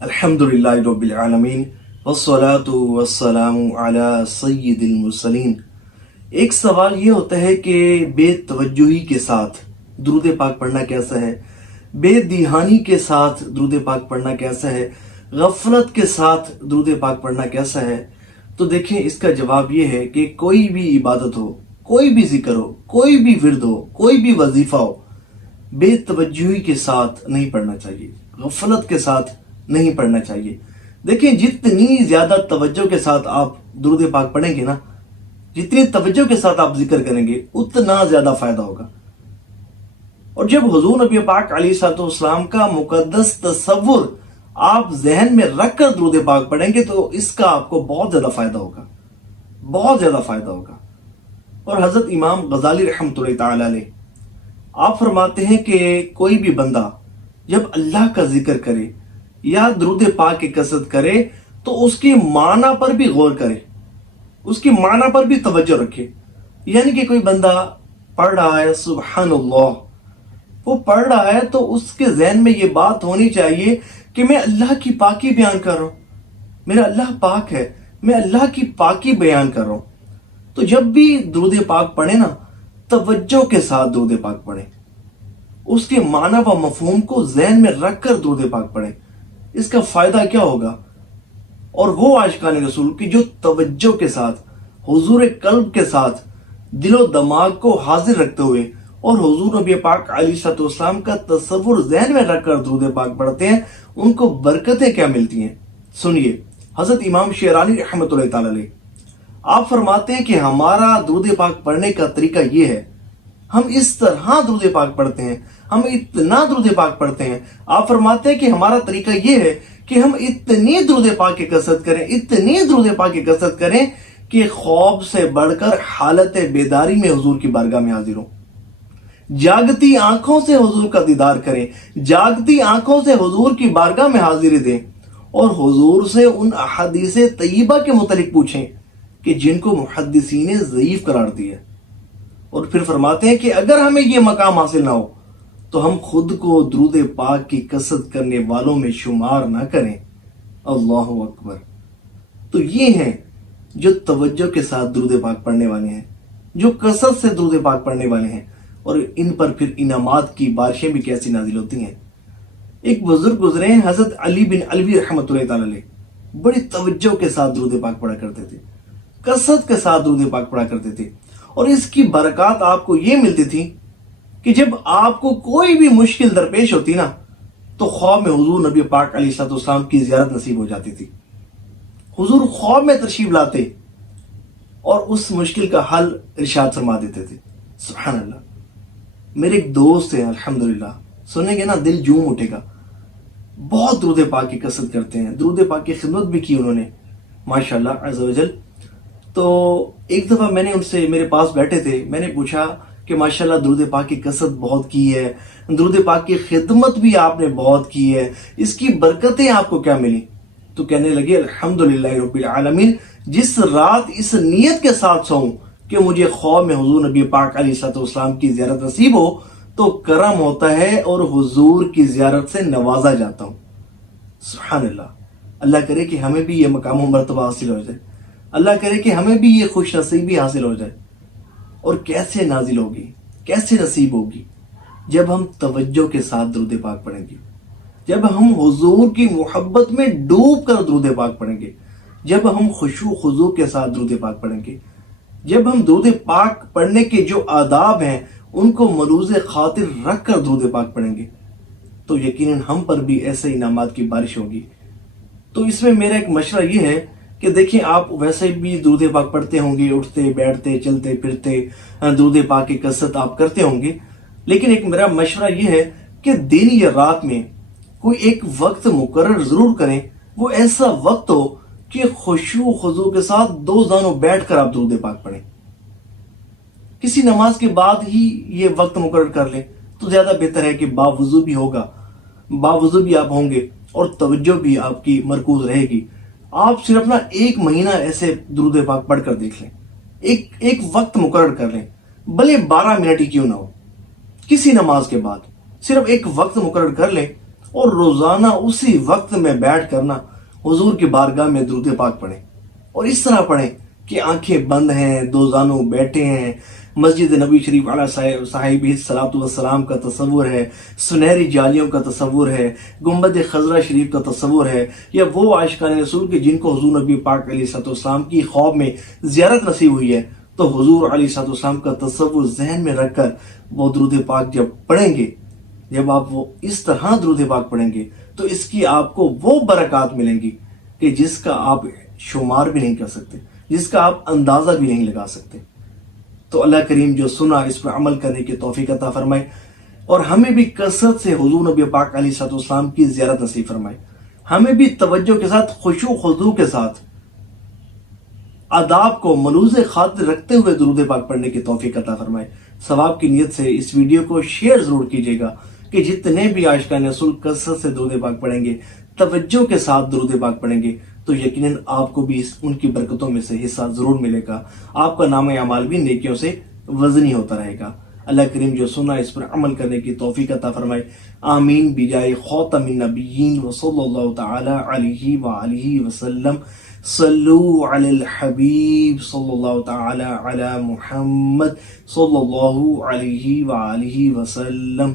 الحمدللہ رب العالمین والصلاة والسلام علی سید المرسلین۔ ایک سوال یہ ہوتا ہے کہ بے توجہی کے ساتھ درود پاک پڑھنا کیسا ہے، بے دھیانی کے ساتھ درود پاک پڑھنا کیسا ہے، غفلت کے ساتھ درود پاک پڑھنا کیسا ہے؟ تو دیکھیں، اس کا جواب یہ ہے کہ کوئی بھی عبادت ہو، کوئی بھی ذکر ہو، کوئی بھی ورد ہو، کوئی بھی وظیفہ ہو، بے توجہی کے ساتھ نہیں پڑھنا چاہیے، غفلت کے ساتھ نہیں پڑھنا چاہیے۔ دیکھیں، جتنی زیادہ توجہ کے ساتھ آپ درود پاک پڑھیں گے نا، جتنی توجہ کے ساتھ آپ ذکر کریں گے، اتنا زیادہ فائدہ ہوگا۔ اور جب حضور نبی پاک علیہ الصلوۃ والسلام کا مقدس تصور آپ ذہن میں رکھ کر درود پاک پڑھیں گے تو اس کا آپ کو بہت زیادہ فائدہ ہوگا، بہت زیادہ فائدہ ہوگا۔ اور حضرت امام غزالی رحمۃ اللہ تعالی علیہ آپ فرماتے ہیں کہ کوئی بھی بندہ جب اللہ کا ذکر کرے یا درود پاک کی کثرت کرے تو اس کے معنی پر بھی غور کرے، اس کی معنی پر بھی توجہ رکھے۔ یعنی کہ کوئی بندہ پڑھ رہا ہے سبحان اللہ، وہ پڑھ رہا ہے تو اس کے ذہن میں یہ بات ہونی چاہیے کہ میں اللہ کی پاکی بیان کر رہا ہوں، میرا اللہ پاک ہے، میں اللہ کی پاکی بیان کر رہا ہوں۔ تو جب بھی درود پاک پڑھیں نا، توجہ کے ساتھ درود پاک پڑھیں، اس کے معنی و مفہوم کو ذہن میں رکھ کر درود پاک پڑھیں۔ اس کا فائدہ کیا ہوگا؟ اور وہ عاشقان رسول کی جو توجہ کے ساتھ، حضور قلب کے ساتھ، دل و دماغ کو حاضر رکھتے ہوئے اور حضور نبی پاک علیہ الصلوۃ والسلام کا تصور ذہن میں رکھ کر درود پاک پڑھتے ہیں، ان کو برکتیں کیا ملتی ہیں؟ سنیے، حضرت امام شیرانی رحمۃ اللہ تعالی علیہ آپ فرماتے ہیں کہ ہمارا درود پاک پڑھنے کا طریقہ یہ ہے، ہم اس طرح درود پاک پڑھتے ہیں، ہم اتنا درود پاک پڑھتے ہیں۔ آپ فرماتے ہیں کہ ہمارا طریقہ یہ ہے کہ ہم اتنی درود پاک کی کثرت کریں، اتنی درود پاک کی کثرت کریں کہ خواب سے بڑھ کر حالت بیداری میں حضور کی بارگاہ میں حاضر ہوں، جاگتی آنکھوں سے حضور کا دیدار کریں، جاگتی آنکھوں سے حضور کی بارگاہ میں حاضری دیں اور حضور سے ان احادیث طیبہ کے متعلق پوچھیں کہ جن کو محدثین نے ضعیف قرار دیا۔ اور پھر فرماتے ہیں کہ اگر ہمیں یہ مقام حاصل نہ ہو تو ہم خود کو درود پاک کی کثرت کرنے والوں میں شمار نہ کریں۔ اللہ اکبر۔ تو یہ ہیں جو توجہ کے ساتھ درود پاک پڑھنے والے ہیں، جو کثرت سے درود پاک پڑھنے والے ہیں، اور ان پر پھر انعامات کی بارشیں بھی کیسی نازل ہوتی ہیں۔ ایک بزرگ گزرے ہیں، حضرت علی بن علوی رحمۃ اللہ تعالی علیہ، بڑی توجہ کے ساتھ درود پاک پڑھا کرتے تھے، کثرت کے ساتھ درود پاک پڑھا کرتے تھے، اور اس کی برکات آپ کو یہ ملتی تھی کہ جب آپ کو کوئی بھی مشکل درپیش ہوتی نا تو خواب میں حضور نبی پاک علیہ الصلوۃ والسلام کی زیارت نصیب ہو جاتی تھی۔ حضور خواب میں تشریف لاتے اور اس مشکل کا حل ارشاد فرما دیتے تھے۔ سبحان اللہ۔ میرے ایک دوست ہیں، الحمدللہ، سنیں گے نا دل جوم اٹھے گا، بہت درود پاک کی کثرت کرتے ہیں، درود پاک کی خدمت بھی کی انہوں نے ماشاءاللہ عز و جل۔ تو ایک دفعہ میں نے ان سے، میرے پاس بیٹھے تھے، میں نے پوچھا کہ ماشاءاللہ درود پاک کی کثرت بہت کی ہے، درود پاک کی خدمت بھی آپ نے بہت کی ہے، اس کی برکتیں آپ کو کیا ملی؟ تو کہنے لگے الحمدللہ رب العالمین، جس رات اس نیت کے ساتھ سوؤں کہ مجھے خواب میں حضور نبی پاک علیہ الصلوۃ والسلام کی زیارت نصیب ہو تو کرم ہوتا ہے اور حضور کی زیارت سے نوازا جاتا ہوں۔ سبحان اللہ۔ اللہ کرے کہ ہمیں بھی یہ مقام و مرتبہ حاصل ہو جائے، اللہ کرے کہ ہمیں بھی یہ خوش نصیبی حاصل ہو جائے۔ اور کیسے نازل ہوگی، کیسے نصیب ہوگی؟ جب ہم توجہ کے ساتھ درود پاک پڑھیں گے، جب ہم حضور کی محبت میں ڈوب کر درود پاک پڑھیں گے، جب ہم خشوع خضوع کے ساتھ درود پاک پڑھیں گے، جب ہم درود پاک پڑھنے کے جو آداب ہیں ان کو ملوز خاطر رکھ کر درود پاک پڑھیں گے تو یقیناً ہم پر بھی ایسے انعامات کی بارش ہوگی۔ تو اس میں میرا ایک مشورہ یہ ہے کہ دیکھیں، آپ ویسے بھی درود پاک پڑھتے ہوں گے، اٹھتے بیٹھتے چلتے پھرتے درود پاک کی کثرت آپ کرتے ہوں گے، لیکن ایک میرا مشورہ یہ ہے کہ دن یا رات میں کوئی ایک وقت مقرر ضرور کریں، وہ ایسا وقت ہو کہ خشوع خضوع کے ساتھ دو زانوں بیٹھ کر آپ درود پاک پڑھیں۔ کسی نماز کے بعد ہی یہ وقت مقرر کر لیں تو زیادہ بہتر ہے کہ باوضو بھی ہوگا، باوضو بھی آپ ہوں گے اور توجہ بھی آپ کی مرکوز رہے گی۔ آپ صرف نا 1 مہینہ ایسے درود پاک پڑھ کر دیکھ لیں، ایک وقت مقرر کر لیں، بھلے 12 منٹ ہی کیوں نہ ہو، کسی نماز کے بعد صرف ایک وقت مقرر کر لیں اور روزانہ اسی وقت میں بیٹھ کر نا حضور کی بارگاہ میں درود پاک پڑھیں، اور اس طرح پڑھیں کہ آنکھیں بند ہیں، دو زانوں بیٹھے ہیں، مسجد نبی شریف علیہ صاحب الصلاۃ والسلام کا تصور ہے، سنہری جالیوں کا تصور ہے، گنبد خضرا شریف کا تصور ہے، یا وہ عاشقان رسول کے جن کو حضور نبی پاک علیہ الصلوۃ والسلام کی خواب میں زیارت نصیب ہوئی ہے، تو حضور علیہ الصلوۃ والسلام کا تصور ذہن میں رکھ کر وہ درود پاک جب پڑھیں گے، جب آپ وہ اس طرح درود پاک پڑھیں گے تو اس کی آپ کو وہ برکات ملیں گی کہ جس کا آپ شمار بھی نہیں کر سکتے، جس کا آپ اندازہ بھی نہیں لگا سکتے۔ تو اللہ کریم جو سنا اس پر عمل کرنے کی توفیق عطا فرمائے، اور ہمیں بھی کثرت سے حضور نبی پاک علیہ الصلوۃ والسلام کی زیارت نصیب فرمائے، ہمیں بھی توجہ کے ساتھ، خشوع و خضوع کے ساتھ، آداب کو ملوز خاطر رکھتے ہوئے درود پاک پڑھنے کی توفیق عطا فرمائے۔ ثواب کی نیت سے اس ویڈیو کو شیئر ضرور کیجیے گا کہ جتنے بھی عاشقان رسول کثرت سے درود پاک پڑھیں گے، توجہ کے ساتھ درود پاک پڑھیں گے، تو یقیناً آپ کو بھی ان کی برکتوں میں سے حصہ ضرور ملے گا، آپ کا نام اعمال بھی نیکیوں سے وزنی ہوتا رہے گا۔ اللہ کریم جو سنا اس پر عمل کرنے کی توفیق عطا فرمائے، آمین بجائے خاتم النبیین وصلی اللہ تعالی علیہ وآلہ وسلم۔ صلو علی الحبیب صلی اللہ تعالی علی محمد صلی اللہ علیہ وآلہ وسلم۔